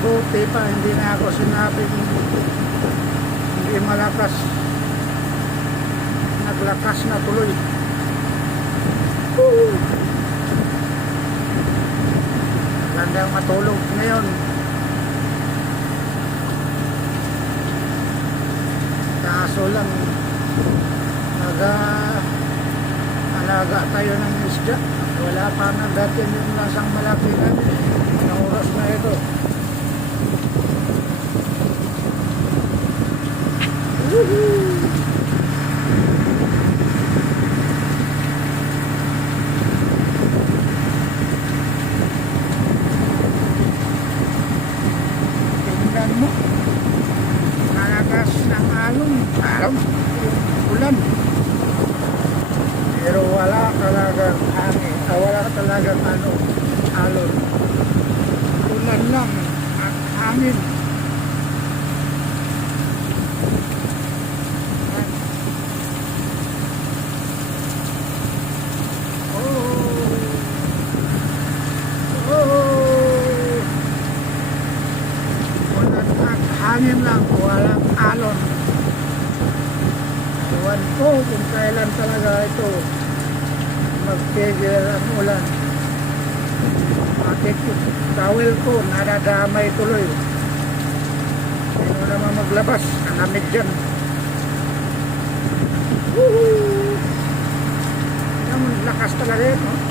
Buti pa, hindi na ako sinabing hindi malakas. Naglakas na tuloy. Woo! Magandang matulog ngayon. Kaso lang, alaga tayo ng isda. Wala pa na dati yung lasang malaki namin. Ang oras na ito. Woohoo! Tingnan mo, nalakas ng alon, ulan. Pero wala talagang hangin, wala talagang alon. Ulan lang at hangin. Hangin lang, walang alon. Iwan ko kung kailan talaga ito magtigil ang ulan. Bakit tawel ko nadadamay tuloy. Sino naman maglabas? Ang lamig dyan. Woohoo! Lakas talaga ito.